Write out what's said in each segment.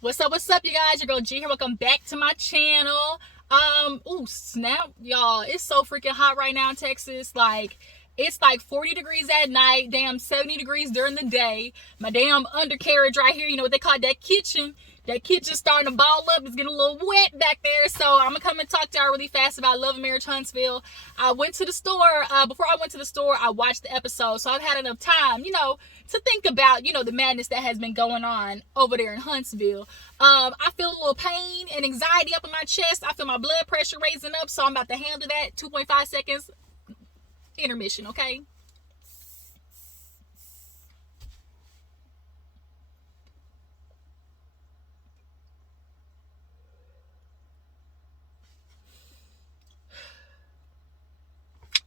What's up, you guys? Your girl G here. Welcome back to my channel. Ooh, snap, y'all. It's so freaking hot right now in Texas. Like, it's like 40 degrees at night, damn 70 degrees during the day. My damn undercarriage right here, you know what they call that kitchen. That kitchen's starting to ball up. It's getting a little wet back there. So I'm going to come and talk to y'all really fast about Love and Marriage Huntsville. I went to the store. Before I went to the store, I watched the episode. So I've had enough time, to think about, the madness that has been going on over there in Huntsville. I feel a little pain and anxiety up in my chest. I feel my blood pressure raising up. So I'm about to handle that. 2.5 seconds. Intermission, okay?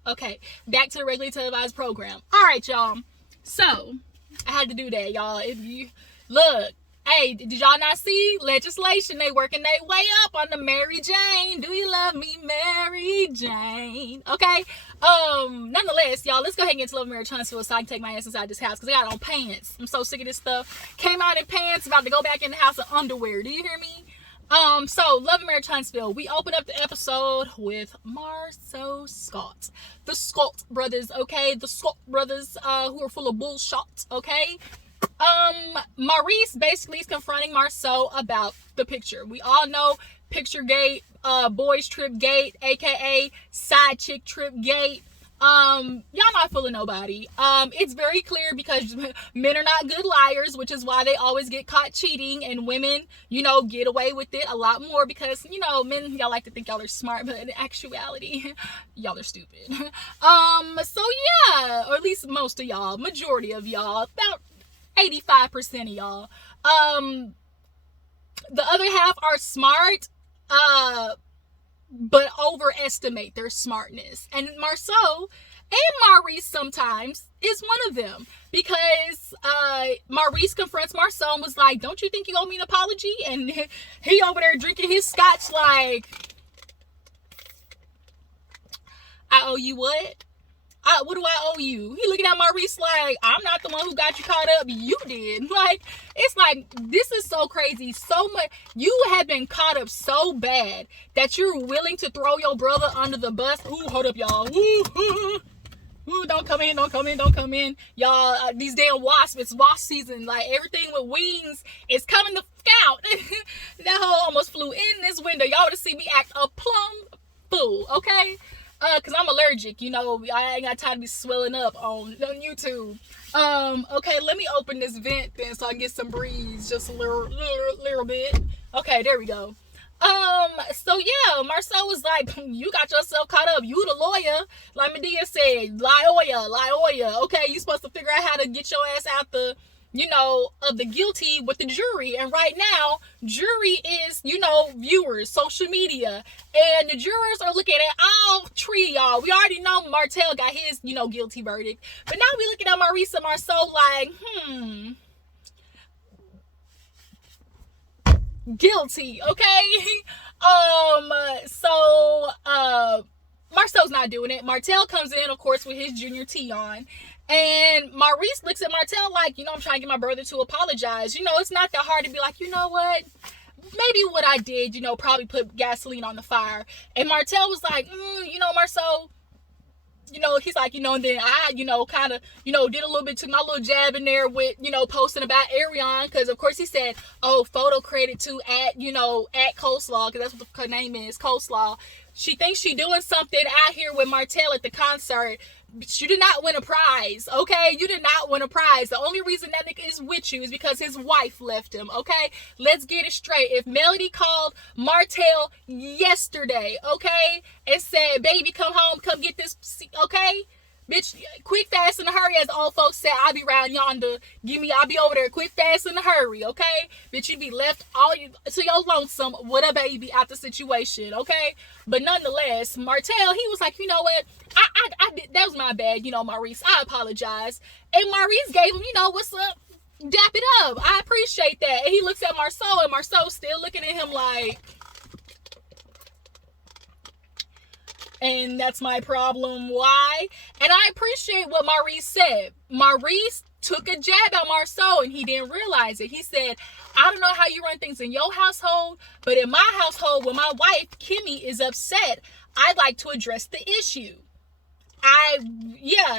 Okay, back to the regularly televised program. All right, y'all. So, I had to do that, y'all. If you look, hey, did y'all not see legislation? They working their way up on the Mary Jane. Do you love me, Mary Jane? Okay. Nonetheless, y'all, let's go ahead and get to Love and Marriage Huntsville so I can take my ass inside this house because I got on pants. I'm so sick of this stuff. Came out in pants, about to go back in the house in underwear. Do you hear me? So Love and Marriage Huntsville. We open up the episode with Marsau Scott. The Scott brothers, okay? The Scott brothers, who are full of bullshit, okay? Maurice basically is confronting Marsau about the picture. We all know picture gate, boys trip gate, aka side chick trip gate. Y'all not fooling nobody. It's very clear because men are not good liars, which is why they always get caught cheating, and women, get away with it a lot more because, men, y'all like to think y'all are smart, but in actuality, y'all are stupid. So yeah, or at least most of y'all, majority of y'all, about 85% of y'all. The other half are smart, but overestimate their smartness. And Marsau and Maurice sometimes is one of them because Maurice confronts Marsau and was like, don't you think you owe me an apology? And he over there drinking his scotch like, I owe you what? What do I owe you? He looking at Maurice like, I'm not the one who got you caught up. You did. Like, it's like, this is so crazy. So much. You have been caught up so bad that you're willing to throw your brother under the bus. Ooh, hold up, y'all. Ooh, don't come in. Y'all, these damn wasps, it's wasp season. Like, everything with wings is coming to out. That hoe almost flew in this window. Y'all would have seen me act a plum fool, okay? Cause I'm allergic, I ain't got time to be swelling up on YouTube. Okay, let me open this vent then so I can get some breeze, just a little bit. Okay, there we go. So yeah, Marsau was like, you got yourself caught up. You the lawyer, like Medea said, lawyer. Okay, you supposed to figure out how to get your ass out the, of the guilty with the jury. And right now, jury is, viewers, social media. And the jurors are looking at all three, y'all. We already know Martell got his, guilty verdict. But now we looking at Maurice and Marsau like, guilty, okay? Marsau's not doing it. Martell comes in, of course, with his junior T on. And Maurice looks at Martell like, I'm trying to get my brother to apologize. It's not that hard to be like, you know what? Maybe what I did, probably put gasoline on the fire. And Martell was like, Marsau, he's like, and then I, kind of, did a little bit, took my little jab in there with, posting about Arion. Because, of course, he said, photo credit to at Coleslaw. Because that's what her name is, Coleslaw. She thinks she doing something out here with Martell at the concert. You did not win a prize, okay? You did not win a prize. The only reason that nigga is with you is because his wife left him, okay? Let's get it straight. If Melody called Martell yesterday, okay, and said, baby, come home, come get this, okay? Bitch, quick, fast, in a hurry, as old folks said, I'll be round yonder. I'll be over there quick, fast, in a hurry, okay? Bitch, you be left to your lonesome with a baby out the situation, okay? But nonetheless, Martell, he was like, you know what? I did, that was my bad, Maurice. I apologize. And Maurice gave him, what's up? Dap it up. I appreciate that. And he looks at Marsau, and Marsau still looking at him like, and that's my problem. Why? And I appreciate what Maurice said. Maurice took a jab at Marsau, and he didn't realize it. He said, I don't know how you run things in your household, but in my household, when my wife, Kimmy, is upset, I'd like to address the issue.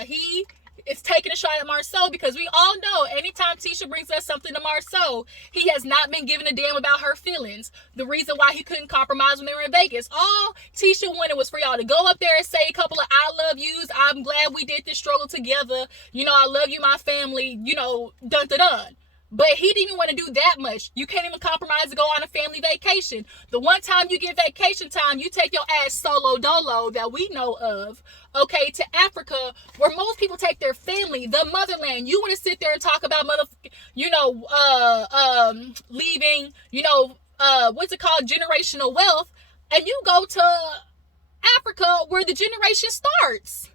He is taking a shot at Marsau, because we all know anytime Tisha brings us something to Marsau, he has not been giving a damn about her feelings. The reason why he couldn't compromise when they were in Vegas. All Tisha wanted was for y'all to go up there and say a couple of I love yous. I'm glad we did this struggle together. You know, I love you, my family, you know, dun dun dun. But he didn't even want to do that much. You can't even compromise to go on a family vacation. The one time you get vacation time, you take your ass solo dolo that we know of, okay, to Africa, where most people take their family, the motherland. You want to sit there and talk about leaving, what's it called, generational wealth, and you go to Africa where the generation starts.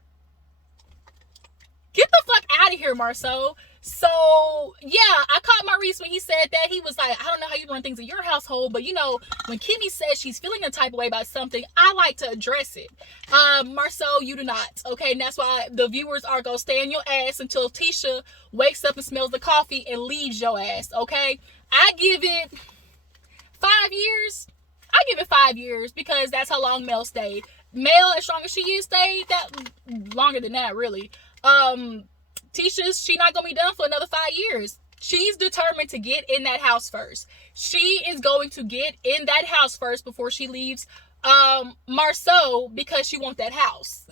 Get the fuck out of here, Marsau. So, yeah, I caught Maurice when he said that. He was like, I don't know how you run things in your household, but, when Kimmy says she's feeling a type of way about something, I like to address it. Marsau, you do not, okay? And that's why the viewers are going to stay in your ass until Tisha wakes up and smells the coffee and leaves your ass, okay? I give it 5 years. I give it 5 years, because that's how long Mel stayed. Mel, as strong as she is, stayed that longer than that, really. She not gonna be done for another 5 years. She's determined to get in that house first. She is going to get in that house first before she leaves Marsau, because she want that house.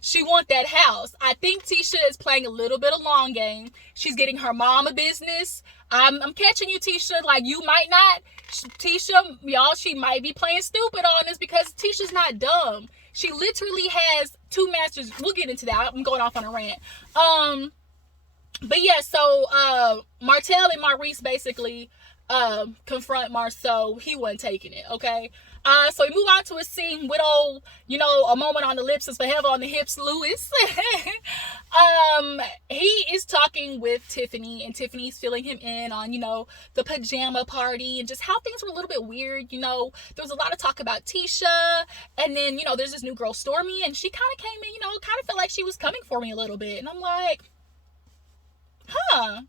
She want that house. I think Tisha is playing a little bit of long game. She's getting her mom a business. I'm catching you, Tisha. Like, you might not. Tisha, y'all, she might be playing stupid on this, because Tisha's not dumb. She literally has 2 masters. We'll get into that. I'm going off on a rant. But yeah, so Martell and Maurice basically confront Marsau. He wasn't taking it, okay? So we move on to a scene with old, a moment on the lips is forever on the hips, Lewis. He is talking with Tiffany, and Tiffany's filling him in on, the pajama party and just how things were a little bit weird. There was a lot of talk about Tisha, and then, there's this new girl, Stormy, and she kind of came in, kind of felt like she was coming for me a little bit. And I'm like, doesn't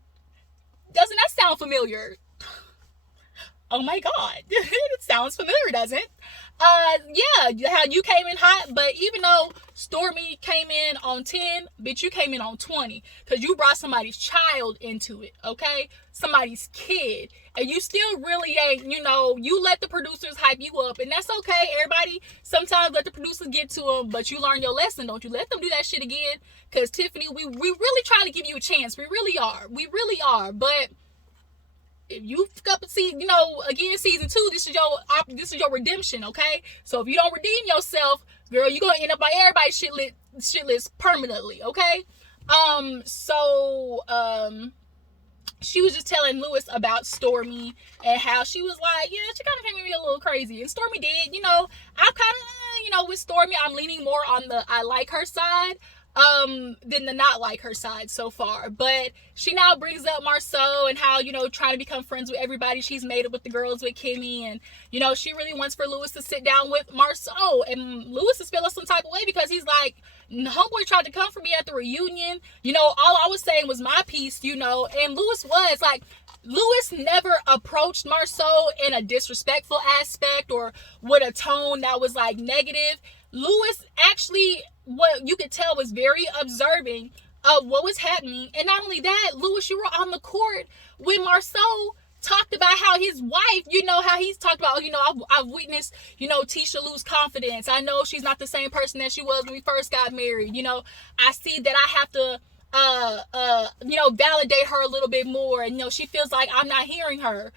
that sound familiar? Oh my God, it sounds familiar, doesn't it? Yeah, how you came in hot, but even though Stormy came in on 10, bitch, you came in on 20, because you brought somebody's child into it, okay? Somebody's kid, and you still really ain't, you let the producers hype you up, and that's okay. Everybody sometimes let the producers get to them, but you learn your lesson. Don't you let them do that shit again, because Tiffany, we really trying to give you a chance. We really are, but if you fuck up, again, season 2, this is your redemption, okay? So if you don't redeem yourself, girl, you're gonna end up by everybody's shit list permanently, okay? She was just telling Lewis about Stormy and how she was like, yeah, she kind of came at me a little crazy, and Stormy did. I kind of, with Stormy, I'm leaning more on the I like her side than the not like her side so far. But she now brings up Marsau and how, trying to become friends with everybody. She's made it with the girls, with Kimmy, and, she really wants for Lewis to sit down with Marsau. And Lewis is feeling some type of way, because he's like, homeboy tried to come for me at the reunion. All I was saying was my piece, and Lewis was like, Lewis never approached Marsau in a disrespectful aspect or with a tone that was like negative. Lewis actually, what you could tell, was very observing of what was happening. And not only that, Lewis, you were on the court when Marsau talked about how his wife, how he's talked about, I've witnessed, Tisha lose confidence. I know she's not the same person that she was when we first got married. I see that I have to, validate her a little bit more. And, she feels like I'm not hearing her.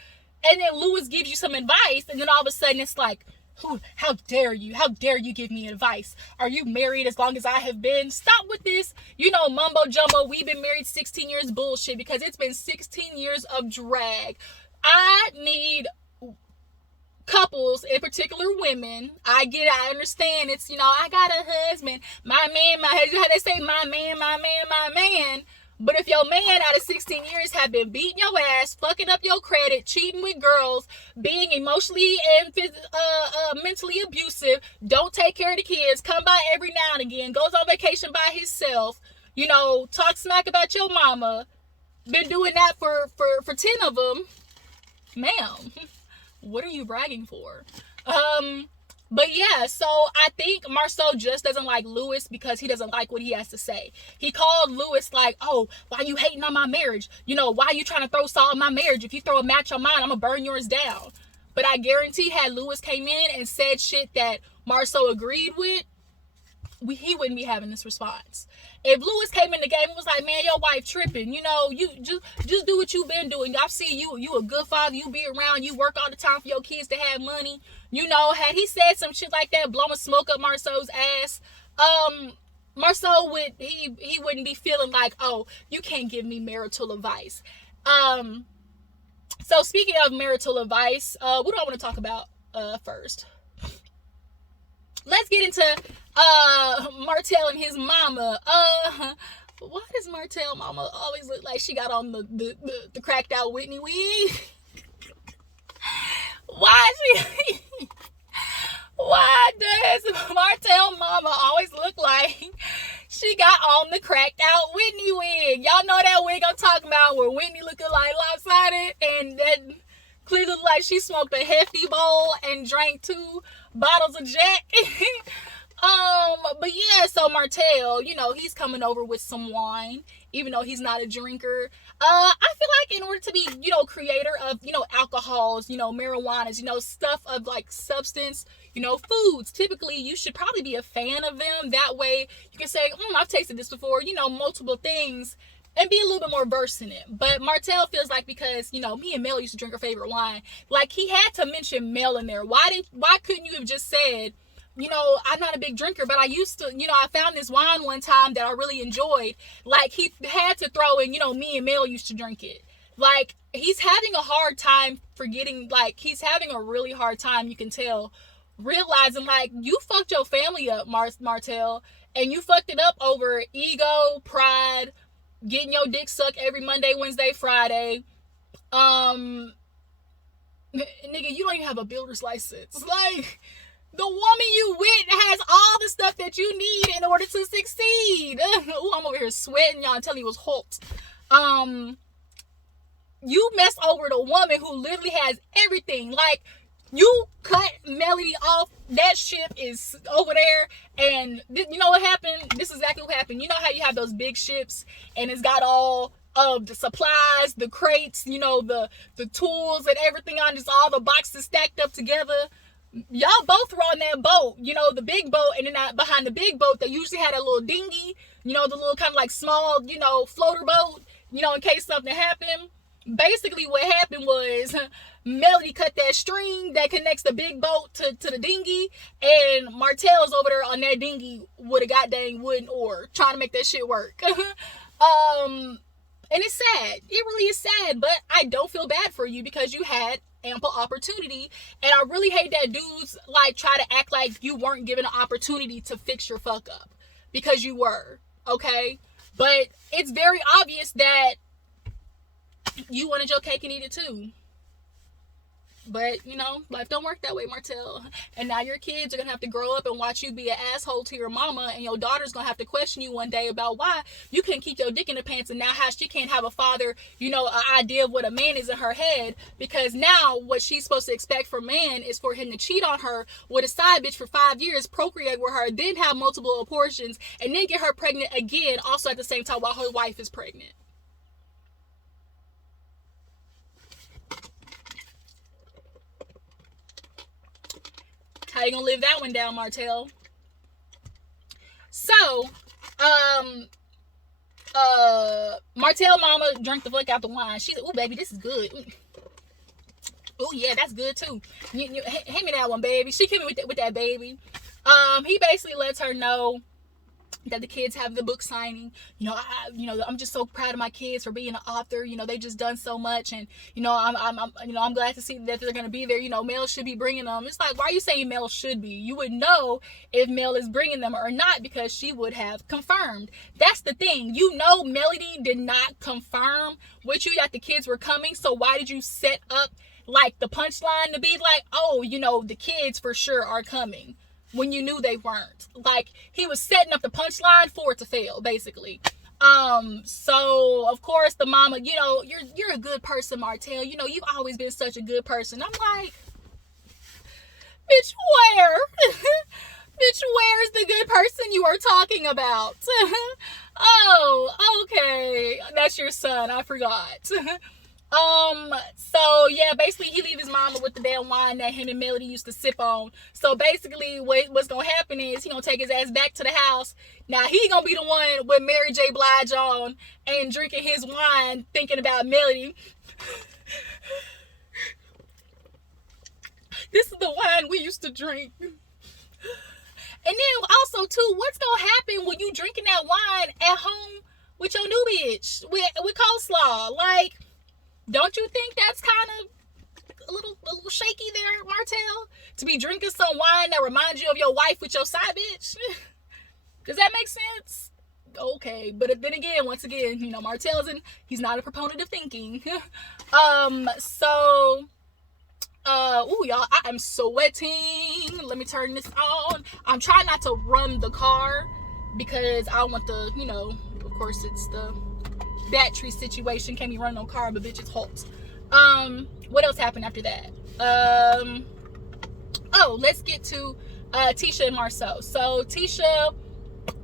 And then Lewis gives you some advice. And then all of a sudden it's like, how dare you? How dare you give me advice? Are you married as long as I have been? Stop with this, mumbo jumbo. We've been married 16 years bullshit, because it's been 16 years of drag. I need couples, in particular women. I get it. I understand. It's, I got a husband, my man, how they say, my man. But if your man out of 16 years have been beating your ass, fucking up your credit, cheating with girls, being emotionally and mentally abusive, don't take care of the kids, come by every now and again, goes on vacation by himself, talk smack about your mama, been doing that for 10 of them. Ma'am, what are you bragging for? But yeah, so I think Marsau just doesn't like Lewis because he doesn't like what he has to say. He called Lewis like, oh, why you hating on my marriage? You know, why you trying to throw salt in my marriage? If you throw a match on mine, I'm going to burn yours down. But I guarantee had Lewis came in and said shit that Marsau agreed with, he wouldn't be having this response. If Lewis came in the game and was like, man, your wife tripping, you know, you just do what you've been doing. I've seen you a good father, you be around, you work all the time for your kids to have money. You know, had he said some shit like that, blowing smoke up Marsau's ass, Marsau he wouldn't be feeling like, oh, you can't give me marital advice. So speaking of marital advice, what do I want to talk about first? Let's get into Martell and his mama. Why does Martell mama always look like she got on the cracked out Whitney wig? Why does Martell mama always look like she got on the cracked out Whitney wig? Y'all know that wig I'm talking about, where Whitney looking like lopsided, and that clearly looked like she smoked a hefty bowl and drank 2 bottles of Jack. But yeah, so Martell, you know, he's coming over with some wine, even though he's not a drinker. I feel like in order to be, you know, creator of, you know, alcohols, you know, marijuanas, you know, stuff of like substance, you know, foods, typically you should probably be a fan of them. That way you can say, I've tasted this before, you know, multiple things, and be a little bit more versed in it. But Martell feels like, because, you know, me and Mel used to drink her favorite wine, like he had to mention Mel in there. Why couldn't you have just said, you know, I'm not a big drinker, but I used to, you know, I found this wine one time that I really enjoyed. Like, he had to throw in, you know, me and Mel used to drink it. Like, he's having a hard time forgetting, like, he's having a really hard time, you can tell, realizing, like, you fucked your family up, Martell, and you fucked it up over ego, pride, getting your dick sucked every Monday, Wednesday, Friday. Nigga, you don't even have a builder's license. Like, the woman you with has all the stuff that you need in order to succeed. Ooh, I'm over here sweating, y'all, until he was hot. You messed over the woman who literally has everything. Like, you cut Melody off. That ship is over there. And you know what happened? This is exactly what happened. You know how you have those big ships and it's got all of the supplies, the crates, you know, the tools and everything on just all the boxes stacked up together? Y'all both were on that boat, you know, the big boat, and then behind the big boat, they usually had a little dinghy, you know, the little kind of like small, you know, floater boat, you know, in case something happened. Basically what happened was Melody cut that string that connects the big boat to the dinghy, and Martell's over there on that dinghy with a goddamn wooden oar trying to make that shit work. And it's sad. It really is sad, but I don't feel bad for you because you had ample opportunity, and I really hate that dudes like try to act like you weren't given an opportunity to fix your fuck up, because you were, okay? But it's very obvious that you wanted your cake and eat it too. But, you know, life don't work that way, Martell. And now your kids are going to have to grow up and watch you be an asshole to your mama, and your daughter's going to have to question you one day about why you couldn't keep your dick in the pants, and now how she can't have a father, you know, an idea of what a man is in her head, because now what she's supposed to expect from man is for him to cheat on her with a side bitch for 5 years, procreate with her, then have multiple abortions, and then get her pregnant again, also at the same time while her wife is pregnant. How you gonna live that one down, Martell? So, Martell mama drank the fuck out the wine. She said, "Ooh, baby, this is good. Ooh, yeah, that's good too. Hand me that one, baby." She came in with that baby. He basically lets her know that the kids have the book signing. I'm just so proud of my kids for being an author. You know, they just done so much, and I'm glad to see that they're gonna be there. You know, Mel should be bringing them. It's like, why are you saying Mel should be? You would know if Mel is bringing them or not, because she would have confirmed. That's the thing. You know, Melody did not confirm with you that the kids were coming. So why did you set up like the punchline to be like, oh, you know, the kids for sure are coming, when you knew they weren't? Like, he was setting up the punchline for it to fail, basically. So of course the mama, you're a good person, Martell. You've always been such a good person. I'm like, bitch, where? Bitch, where's the good person you are talking about? Oh, okay. That's your son. I forgot. So yeah, basically he leave his mama with the damn wine that him and Melody used to sip on. So basically what's gonna happen is he gonna take his ass back to the house. Now he gonna be the one with Mary J. Blige on and drinking his wine, thinking about Melody. This is the wine we used to drink. And then also too, what's gonna happen when you drinking that wine at home with your new bitch with coleslaw? Like, don't you think that's kind of a little shaky there, Martell? To be drinking some wine that reminds you of your wife with your side bitch? Does that make sense? Okay, but then again, once again, Martell's he's not a proponent of thinking. Ooh, y'all, I am sweating. Let me turn this on. I'm trying not to run the car because I don't want the, of course it's the battery situation. Can't be running no car, but bitch, it's hot. What else happened after that? Let's get to Tisha and Marsau. So Tisha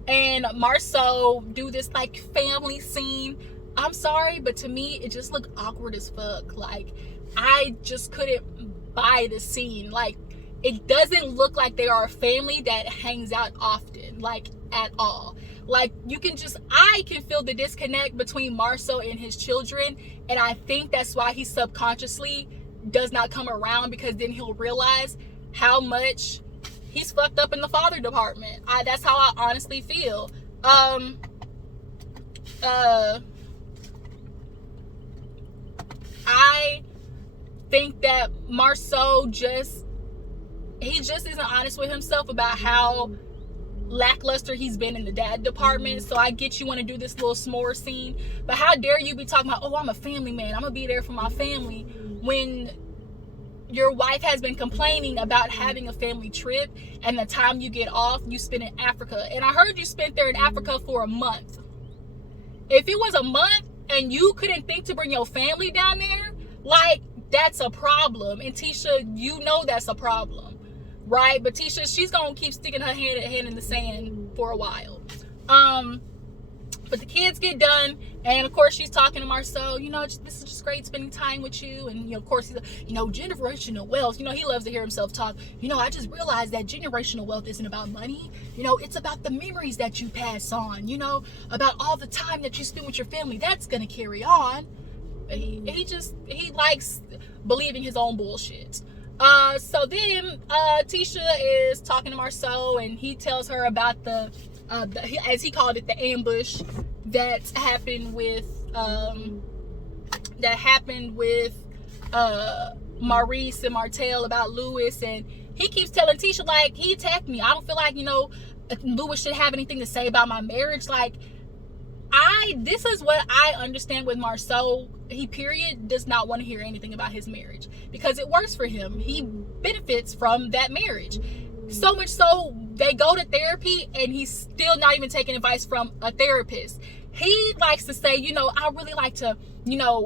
and Marsau do this like family scene. I'm sorry, but to me it just looked awkward as fuck. Like, I just couldn't buy the scene. Like, it doesn't look like they are a family that hangs out often, like, at all. Like, I can feel the disconnect between Marsau and his children, and I think that's why he subconsciously does not come around, because then he'll realize how much he's fucked up in the father department. That's how I honestly feel. I think that Marsau just isn't honest with himself about how lackluster he's been in the dad department. So I get you want to do this little s'more scene, but how dare you be talking about, oh, I'm a family man, I'm gonna be there for my family, when your wife has been complaining about having a family trip and the time you get off you spend in Africa. And I heard you spent there in Africa for a month. If it was a month and you couldn't think to bring your family down there, like, that's a problem. And Tisha, that's a problem, right? But Tisha, she's gonna keep sticking her hand in the sand for a while. But the kids get done, and of course she's talking to Marsau. This is just great spending time with you. And of course he's generational wealth. He loves to hear himself talk. I just realized that generational wealth isn't about money. It's about the memories that you pass on. About all the time that you spend with your family. That's gonna carry on. He likes believing his own bullshit. So then Tisha is talking to Marsau, and he tells her about the as he called it, the ambush that happened with Maurice and Martell about Lewis. And he keeps telling Tisha, like, he attacked me. I don't feel like Lewis should have anything to say about my marriage. Like, this is what I understand with Marsau. He does not want to hear anything about his marriage because it works for him. He benefits from that marriage. So much so, they go to therapy and he's still not even taking advice from a therapist. He likes to say, I really like to,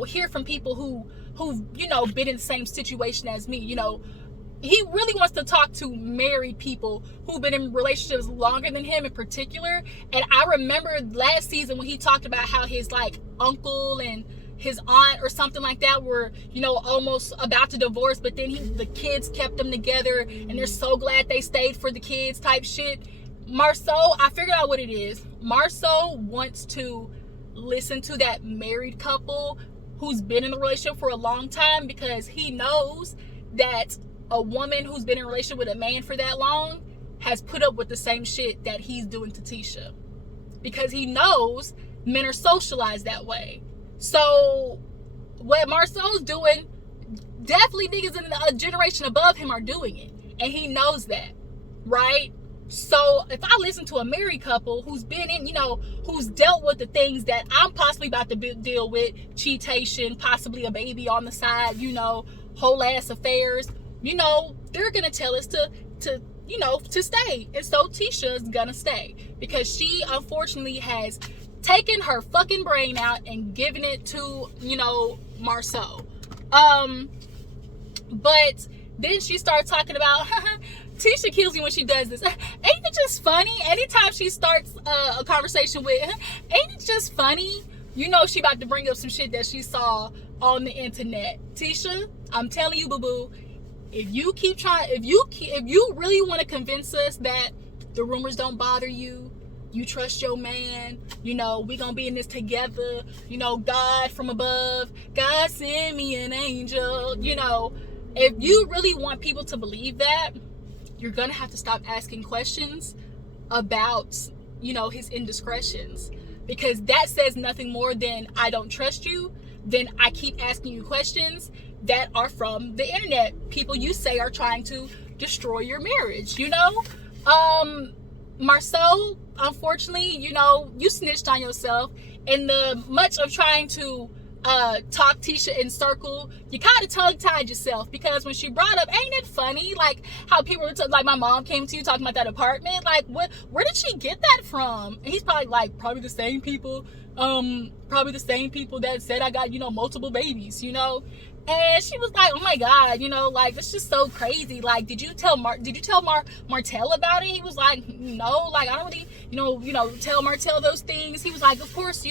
hear from people who've, been in the same situation as me. He really wants to talk to married people who've been in relationships longer than him in particular. And I remember last season when he talked about how his like uncle and his aunt or something like that were, almost about to divorce, but then the kids kept them together and they're so glad they stayed for the kids type shit. Marsau, I figured out what it is. Marsau wants to listen to that married couple who's been in a relationship for a long time, because he knows that a woman who's been in a relationship with a man for that long has put up with the same shit that he's doing to Tisha, because he knows men are socialized that way. So what Marsau's doing, definitely niggas in a generation above him are doing it, and he knows that, right? So if I listen to a married couple who's been in, who's dealt with the things that I'm possibly about to deal with, cheatation, possibly a baby on the side, whole ass affairs, they're gonna tell us to stay. And so Tisha's gonna stay, because she unfortunately has taking her fucking brain out and giving it to, Marsau. But then she started talking about, Tisha kills me when she does this. Ain't it just funny? Anytime she starts a conversation with, ain't it just funny? She about to bring up some shit that she saw on the internet. Tisha, I'm telling you, boo-boo, if you really want to convince us that the rumors don't bother you, you trust your man, we gonna be in this together, God from above, God send me an angel, if you really want people to believe that, you're gonna have to stop asking questions about, his indiscretions, because that says nothing more than I don't trust you. Then I keep asking you questions that are from the internet, people you say are trying to destroy your marriage. Marsau, unfortunately, you snitched on yourself. In the much of trying to talk Tisha in circle, you kind of tongue-tied yourself, because when she brought up, ain't it funny, like how people were like, my mom came to you talking about that apartment, like where did she get that from? And he's probably like, probably the same people that said I got, multiple babies, And she was like, oh my God, like, it's just so crazy. Like, did you tell Martell about it? He was like, no, like, I don't really, tell Martell those things. He was like, of course,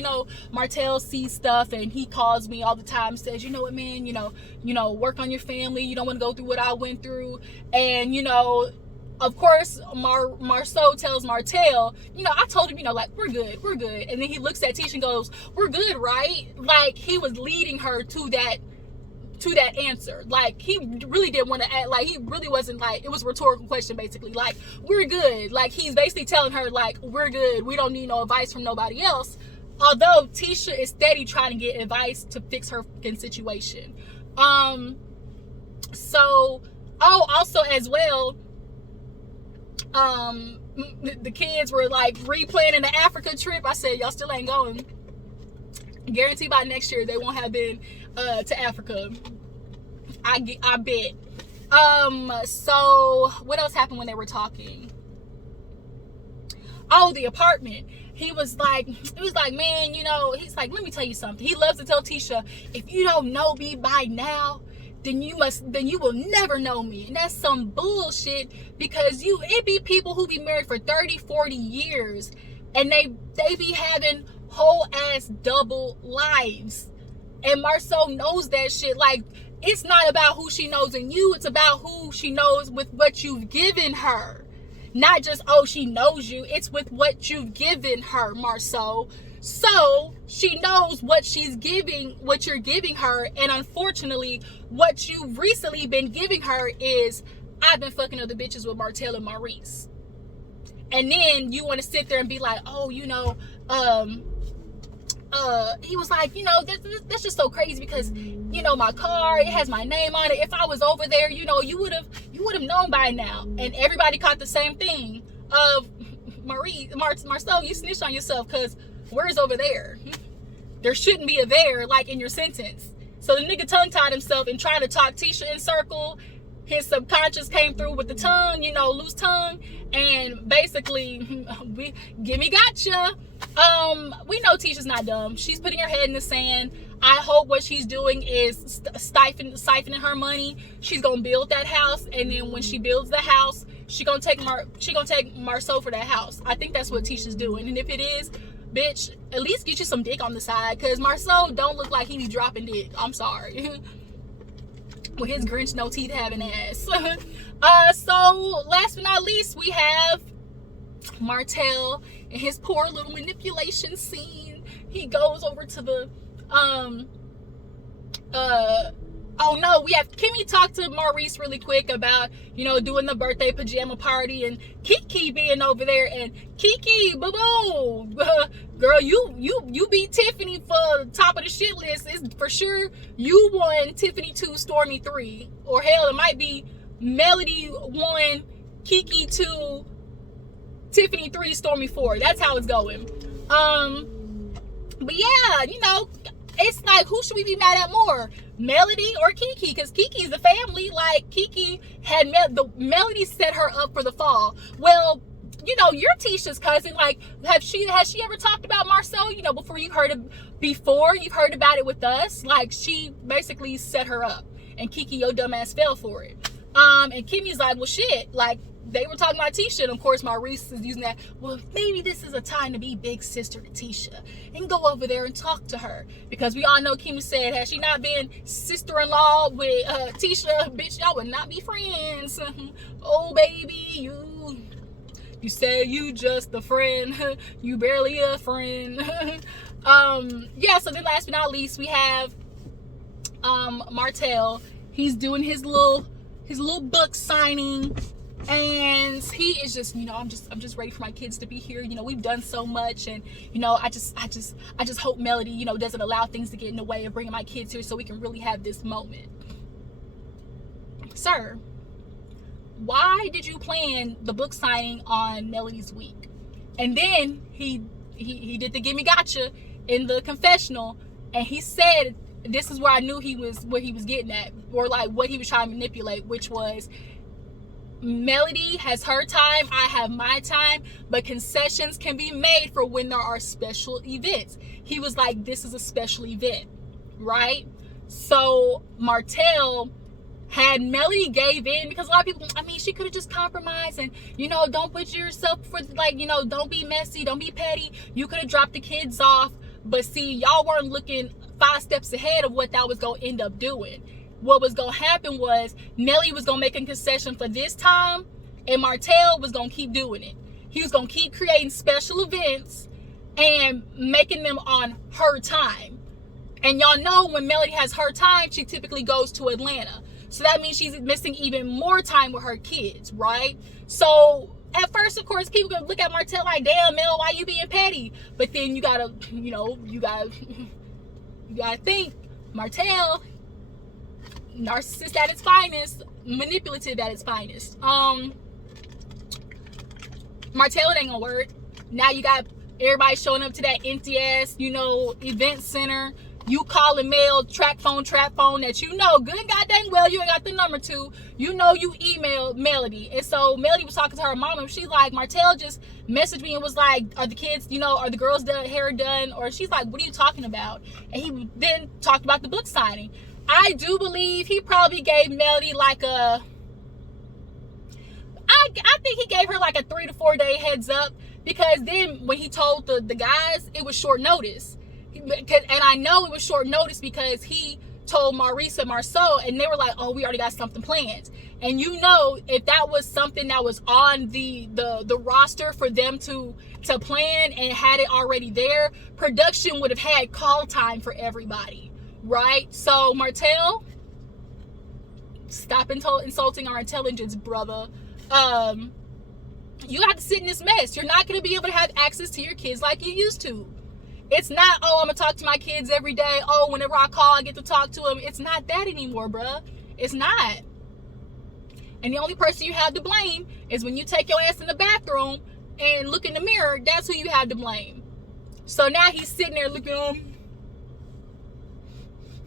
Martell sees stuff and he calls me all the time, says, you know what, man, work on your family. You don't want to go through what I went through. And, of course, Marsau tells Martell, I told him, like, we're good. And then he looks at Tisha and goes, we're good, right? Like, he was leading her to that answer. Like, he really didn't want to act, like, he really wasn't, like, it was a rhetorical question, basically, like, we're good. Like, he's basically telling her, like, we're good, we don't need no advice from nobody else, although Tisha is steady trying to get advice to fix her fucking situation. Also as well, the kids were like replanning the Africa trip. I said, y'all still ain't going. Guarantee by next year they won't have been to Africa. I bet. So what else happened when they were talking? Oh, the apartment. It was like, man, he's like, let me tell you something. He loves to tell Tisha, if you don't know me by now, then you will never know me. And that's some bullshit, because it be people who be married for 30, 40 years and they be having whole ass double lives. And Marsau knows that shit. Like, it's not about who she knows in you, it's about who she knows with what you've given her. Not just, oh, she knows you, it's with what you've given her, Marsau. So she knows what you're giving her, and unfortunately, what you've recently been giving her is, I've been fucking other bitches with Martell and Maurice. And then you want to sit there and be like, oh, he was like, that's just so crazy, because, my car, it has my name on it. If I was over there, you would have known by now. And everybody caught the same thing of Marsau, you snitched on yourself, because where's over there? There shouldn't be a there, like, in your sentence. So the nigga tongue-tied himself and tried to talk Tisha in circle. His subconscious came through with the tongue, loose tongue. And basically, gotcha. We know Tisha's not dumb. She's putting her head in the sand. I hope what she's doing is siphoning her money. She's gonna build that house, and then when she builds the house, she gonna take Marsau for that house. I think that's what Tisha's doing. And if it is, bitch, at least get you some dick on the side, because Marsau don't look like he be dropping dick. I'm sorry. With his Grinch no teeth having ass. So last but not least, we have Martell and his poor little manipulation scene. He goes over to the can we talk to Maurice really quick about, doing the birthday pajama party, and Kiki being over there, and Kiki, boo-boo, girl, you beat Tiffany for top of the shit list. It's for sure you won Tiffany 2, Stormy 3, or hell, it might be Melody 1, Kiki 2, Tiffany 3, Stormy 4. That's how it's going. But yeah, it's like, who should we be mad at more, Melody or Kiki? Because Kiki's the family. Like, Kiki had Melody set her up for the fall. Well, you know, you're Tisha's cousin. Like, has she ever talked about Marsau, you know, before you've heard about it with us? Like, she basically set her up, and Kiki, your dumb ass fell for it. And Kimmy's like, well, shit, like, they were talking about Tisha, and of course Maurice is using that, well, maybe this is a time to be big sister to Tisha and go over there and talk to her, because we all know Kimmy said, had she not been sister-in-law with Tisha, bitch, y'all would not be friends. Oh baby, you say you just a friend, you barely a friend. Yeah, so then last but not least, we have Martell. He's doing his little book signing, and he is just, you know, I'm just ready for my kids to be here. You know, we've done so much, and you know, I just hope Melody, you know, doesn't allow things to get in the way of bringing my kids here so we can really have this moment. Sir, why did you plan the book signing on Melody's week? And then he did the gimme gotcha in the confessional, and he said, this is where I knew what he was getting at, or like what he was trying to manipulate, which was, Melody has her time, I have my time, but concessions can be made for when there are special events. He was like, this is a special event, right? So Martell had Melody gave in, because a lot of people, I mean, she could have just compromised and, you know, don't put yourself for, like, you know, don't be messy, don't be petty. You could have dropped the kids off, but see, y'all weren't looking 5 steps ahead of what that was going to end up doing. What was going to happen was Nelly was going to make a concession for this time, and Martell was going to keep doing it. He was going to keep creating special events and making them on her time. And y'all know when Melody has her time, she typically goes to Atlanta. So that means she's missing even more time with her kids, right? So at first, of course, people gonna look at Martell like, damn, Mel, why you being petty? But then you gotta, you know, you gotta think, Martell, narcissist at its finest, manipulative at its finest. Martell, it ain't gonna work. Now you got everybody showing up to that empty ass, you know, event center. You calling Mel, trap phone that you know good and goddamn well you ain't got the number to. You know you emailed Melody. And so Melody was talking to her mom, and she's like, Martell just messaged me and was like, are the kids, you know, are the girls' hair done? Or she's like, what are you talking about? And he then talked about the book signing. I do believe he probably gave Melody like a, I think he gave her like a 3 to 4 day heads up, because then when he told the guys, it was short notice. And I know it was short notice because he told Maurice and Marsau, and they were like, oh, we already got something planned. And you know, if that was something that was on the roster for them to plan and had it already there, production would have had call time for everybody, right? So Martell, stop insulting our intelligence, brother. You have to sit in this mess. You're not going to be able to have access to your kids like you used to. It's not, oh, I'm going to talk to my kids every day. Oh, whenever I call, I get to talk to them. It's not that anymore, bruh. It's not. And the only person you have to blame is when you take your ass in the bathroom and look in the mirror. That's who you have to blame. So now he's sitting there looking,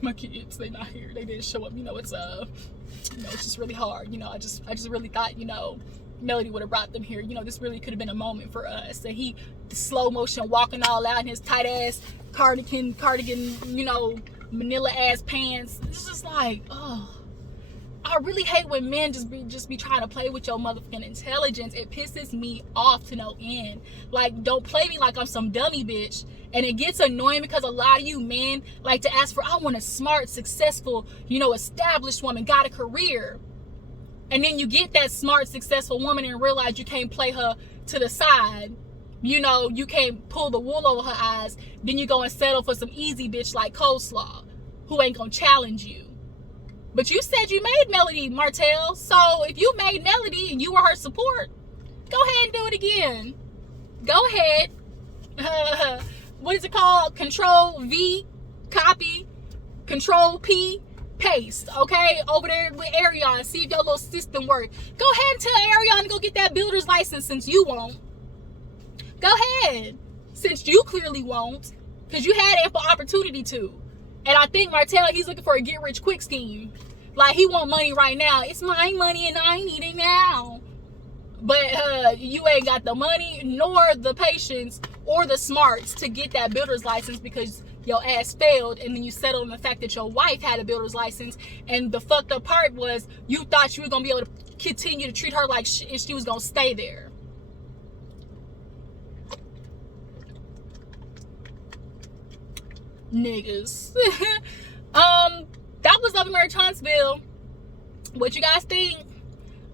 my kids, they not here. They didn't show up. You know, it's it's just really hard. You know, I just really thought, you know, Melody would have brought them here. You know, this really could have been a moment for us. And he, slow motion, walking all out in his tight ass cardigan, you know, manila ass pants. It's just like, oh, I really hate when men just be trying to play with your motherfucking intelligence. It pisses me off to no end. Like, don't play me like I'm some dummy bitch. And it gets annoying because a lot of you men like to ask for, I want a smart, successful, you know, established woman, got a career. And then you get that smart, successful woman and realize you can't play her to the side. You know, you can't pull the wool over her eyes. Then you go and settle for some easy bitch like Coleslaw, who ain't gonna challenge you. But you said you made Melody, Martell. So if you made Melody and you were her support, go ahead and do it again. Go ahead. What is it called? Control V, copy. Control P, paste. Okay, over there with Arion, see if your little system works. Go ahead and tell Arion to go get that builder's license, since you won't. Go ahead, since you clearly won't, because you had ample opportunity to. And I think Martell, he's looking for a get rich quick scheme. Like, he want money right now. It's my money and I need it now. but you ain't got the money nor the patience or the smarts to get that builder's license because your ass failed, and then you settled on the fact that your wife had a builder's license. And the fucked up part was you thought you were gonna be able to continue to treat her like she was gonna stay there. Niggas. That was Love and Marriage Huntsville. What you guys think?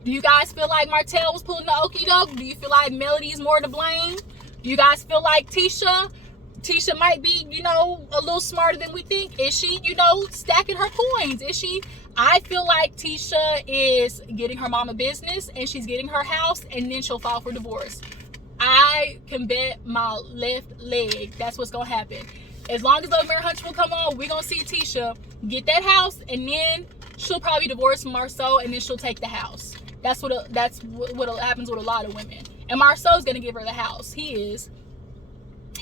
Do you guys feel like Martell was pulling the okie doke? Do you feel like Melody's more to blame? Do you guys feel like Tisha might be, a little smarter than we think? Is she, stacking her coins? Is she? I feel like Tisha is getting her mama business and she's getting her house, and then she'll file for divorce. I can bet my left leg that's what's gonna happen. As long as the Marriage Huntsville come on, we're gonna see Tisha get that house, and then she'll probably divorce Marsau, and then she'll take the house. That's what happens with a lot of women. And Marsau's gonna give her the house. He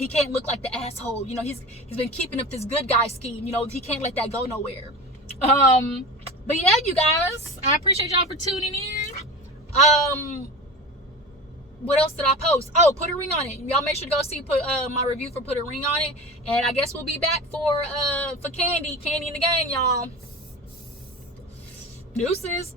can't look like the asshole. He's been keeping up this good guy scheme. He can't let that go nowhere. But yeah, you guys, I appreciate y'all for tuning in. What else did I post? Oh, Put a Ring on It. Y'all make sure to go see my review for Put a Ring on It. And I guess we'll be back for Candy in the Gang, y'all. Deuces.